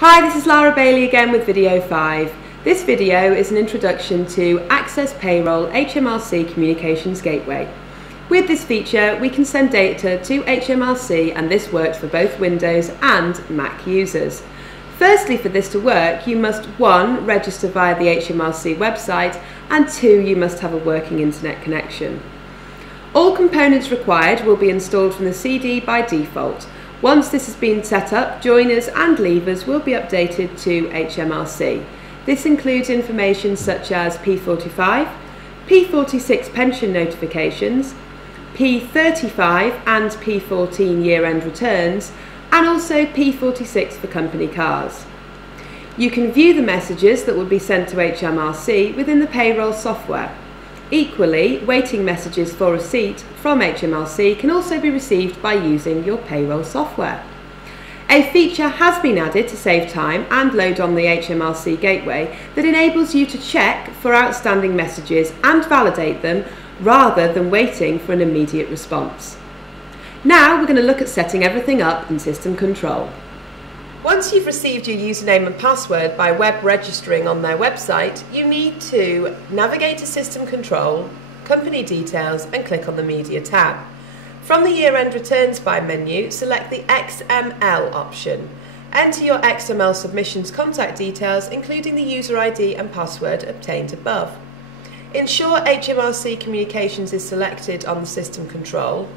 Hi, this is Lara Bailey again with video 5. This video is an introduction to Access Payroll HMRC Communications Gateway. With this feature, we can send data to HMRC, and this works for both Windows and Mac users. Firstly, for this to work, you must 1. Register via the HMRC website, and 2. You must have a working internet connection. All components required will be installed from the CD by default. Once this has been set up, joiners and leavers will be updated to HMRC. This includes information such as P45, P46 pension notifications, P35 and P14 year-end returns, and also P46 for company cars. You can view the messages that will be sent to HMRC within the payroll software. Equally, waiting messages for receipt from HMRC can also be received by using your payroll software. A feature has been added to save time and load on the HMRC gateway that enables you to check for outstanding messages and validate them rather than waiting for an immediate response. Now we're going to look at setting everything up in system control. Once you've received your username and password by web registering on their website, you need to navigate to System Control, Company Details, and click on the Media tab. From the Year-End Returns by menu, select the XML option. Enter your XML submissions contact details, including the user ID and password obtained above. Ensure HMRC Communications is selected on the System Control,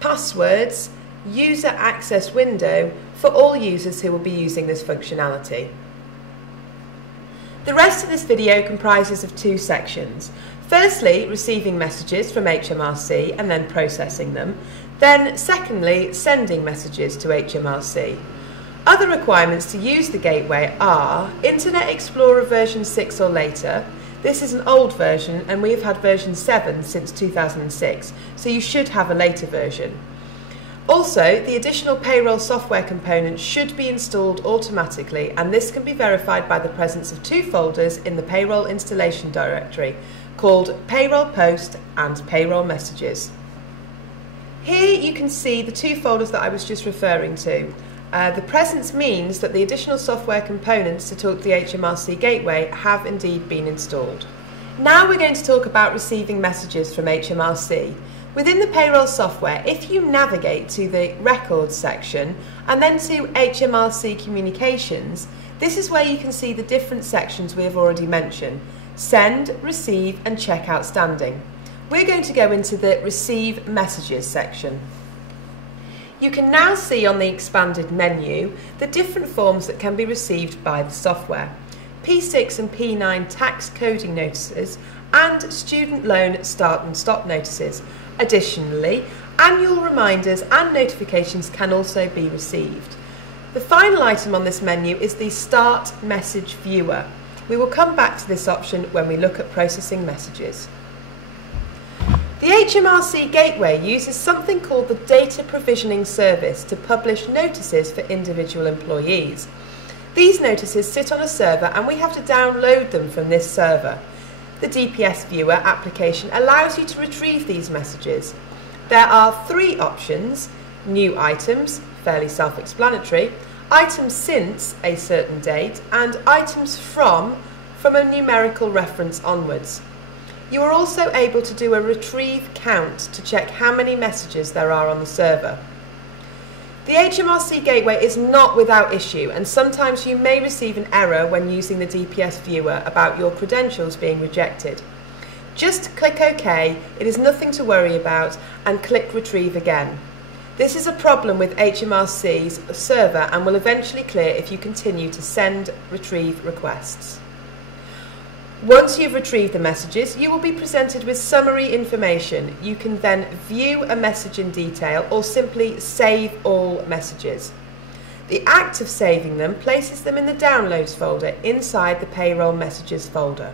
Passwords, User Access Window for all users who will be using this functionality. The rest of this video comprises of 2 sections. Firstly, receiving messages from HMRC and then processing them. Then, secondly, sending messages to HMRC. Other requirements to use the gateway are Internet Explorer version 6 or later. This is an old version and we've had version 7 since 2006, so you should have a later version. Also, the additional payroll software component should be installed automatically, and this can be verified by the presence of 2 folders in the payroll installation directory called Payroll Post and Payroll Messages. Here you can see the 2 folders that I was just referring to. The presence means that the additional software components to talk to the HMRC gateway have indeed been installed. Now we're going to talk about receiving messages from HMRC. Within the payroll software, if you navigate to the Records section and then to HMRC Communications, this is where you can see the different sections we have already mentioned: Send, Receive and Check Outstanding. We're going to go into the Receive Messages section. You can now see on the expanded menu the different forms that can be received by the software: P6 and P9 tax coding notices and student loan start and stop notices. Additionally, annual reminders and notifications can also be received. The final item on this menu is the Start Message Viewer. We will come back to this option when we look at processing messages. The HMRC Gateway uses something called the Data Provisioning Service to publish notices for individual employees. These notices sit on a server and we have to download them from this server. The DPS Viewer application allows you to retrieve these messages. There are 3 options: New Items, fairly self-explanatory, Items since a certain date, and Items from a numerical reference onwards. You are also able to do a retrieve count to check how many messages there are on the server. The HMRC Gateway is not without issue, and sometimes you may receive an error when using the DPS Viewer about your credentials being rejected. Just click OK, it is nothing to worry about, and click Retrieve again. This is a problem with HMRC's server and will eventually clear if you continue to send retrieve requests. Once you've retrieved the messages, you will be presented with summary information. You can then view a message in detail or simply save all messages. The act of saving them places them in the Downloads folder inside the Payroll Messages folder.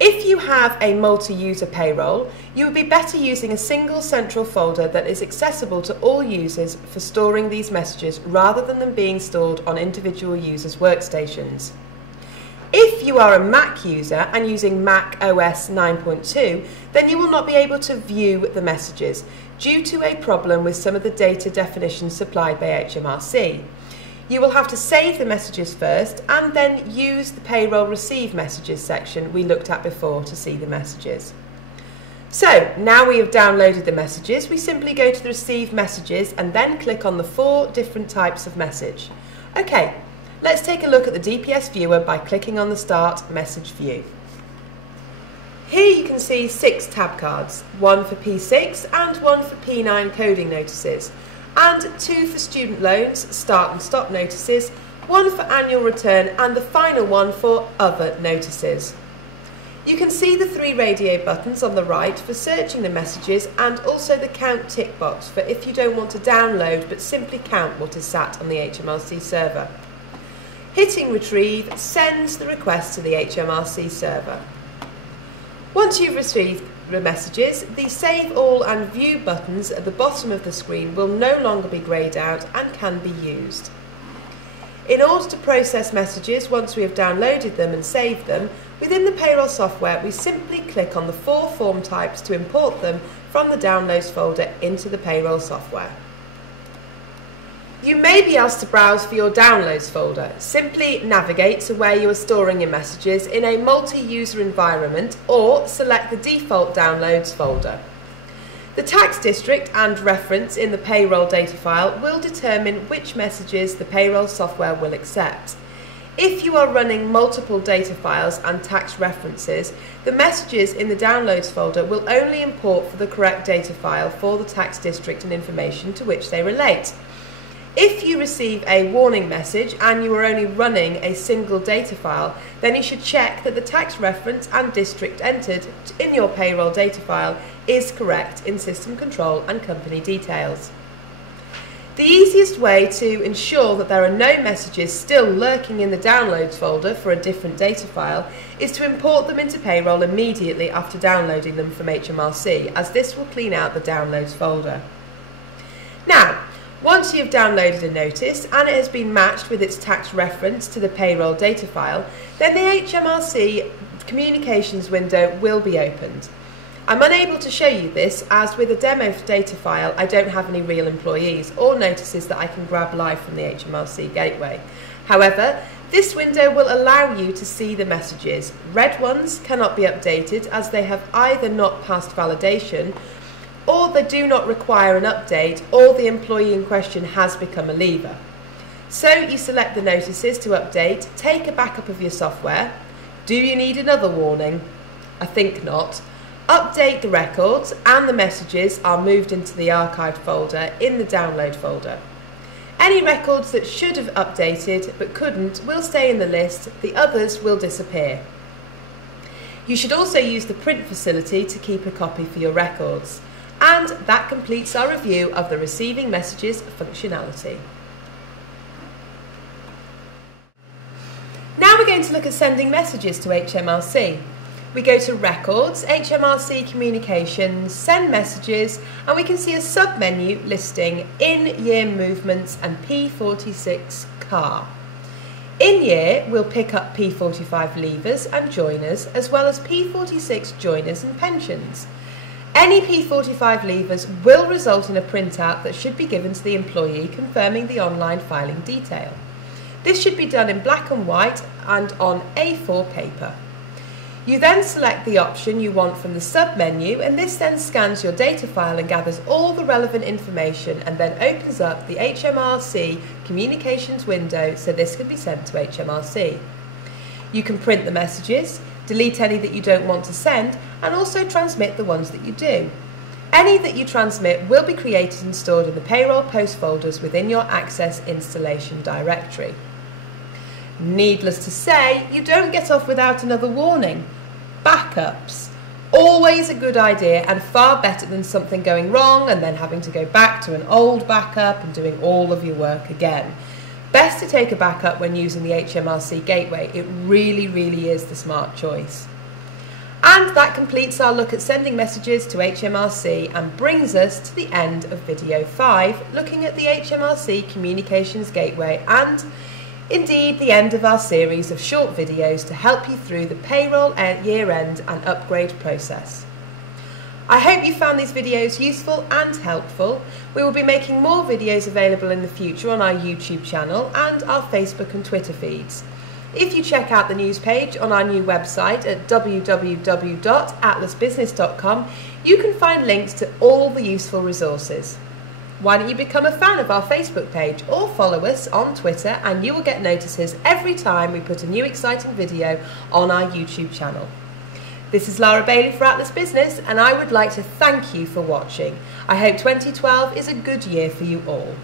If you have a multi-user payroll, you would be better using a single central folder that is accessible to all users for storing these messages rather than them being stored on individual users' workstations. If you are a Mac user and using Mac OS 9.2, then you will not be able to view the messages due to a problem with some of the data definitions supplied by HMRC. You will have to save the messages first and then use the Payroll Receive Messages section we looked at before to see the messages. So now we have downloaded the messages, we simply go to the Receive Messages and then click on the 4 different types of message. Okay, let's take a look at the DPS viewer by clicking on the Start Message View. Here you can see 6 tab cards, 1 for P6 and 1 for P9 coding notices, and 2 for student loans, start and stop notices, 1 for annual return and the final one for other notices. You can see the 3 radio buttons on the right for searching the messages and also the count tick box for if you don't want to download but simply count what is sat on the HMRC server. Hitting retrieve sends the request to the HMRC server. Once you've received the messages, the Save All and View buttons at the bottom of the screen will no longer be greyed out and can be used. In order to process messages once we have downloaded them and saved them, within the payroll software we simply click on the 4 form types to import them from the Downloads folder into the payroll software. You may be asked to browse for your Downloads folder. Simply navigate to where you are storing your messages in a multi-user environment or select the default Downloads folder. The tax district and reference in the payroll data file will determine which messages the payroll software will accept. If you are running multiple data files and tax references, the messages in the Downloads folder will only import for the correct data file for the tax district and information to which they relate. If you receive a warning message and you are only running a single data file, then you should check that the tax reference and district entered in your payroll data file is correct in system control and company details. The easiest way to ensure that there are no messages still lurking in the Downloads folder for a different data file is to import them into Payroll immediately after downloading them from HMRC, as this will clean out the Downloads folder. Now, once you've downloaded a notice and it has been matched with its tax reference to the payroll data file, then the HMRC Communications window will be opened. I'm unable to show you this as with a demo data file I don't have any real employees or notices that I can grab live from the HMRC gateway. However, this window will allow you to see the messages. Red ones cannot be updated as they have either not passed validation or they do not require an update, or the employee in question has become a leaver. So you select the notices to update, take a backup of your software. Do you need another warning? I think not. Update the records and the messages are moved into the archived folder in the download folder. Any records that should have updated but couldn't will stay in the list, the others will disappear. You should also use the print facility to keep a copy for your records. And that completes our review of the Receiving Messages functionality. Now we're going to look at sending messages to HMRC. We go to Records, HMRC Communications, Send Messages, and we can see a sub-menu listing In-Year Movements and P46 Car. In-year will pick up P45 leavers and joiners, as well as P46 joiners and pensions. Any P45 leavers will result in a printout that should be given to the employee confirming the online filing detail. This should be done in black and white and on A4 paper. You then select the option you want from the sub-menu, and this then scans your data file and gathers all the relevant information and then opens up the HMRC Communications window so this can be sent to HMRC. You can print the messages, delete any that you don't want to send, and also transmit the ones that you do. Any that you transmit will be created and stored in the payroll post folders within your Access installation directory. Needless to say, you don't get off without another warning. Backups. Always a good idea and far better than something going wrong and then having to go back to an old backup and doing all of your work again. Best to take a backup when using the HMRC gateway. It really is the smart choice. And that completes our look at sending messages to HMRC and brings us to the end of video 5, looking at the HMRC Communications Gateway and indeed the end of our series of short videos to help you through the payroll year-end and upgrade process. I hope you found these videos useful and helpful. We will be making more videos available in the future on our YouTube channel and our Facebook and Twitter feeds. If you check out the news page on our new website at www.atlasbusiness.com, you can find links to all the useful resources. Why don't you become a fan of our Facebook page or follow us on Twitter, and you will get notices every time we put a new exciting video on our YouTube channel. This is Lara Bailey for Atlas Business, and I would like to thank you for watching. I hope 2012 is a good year for you all.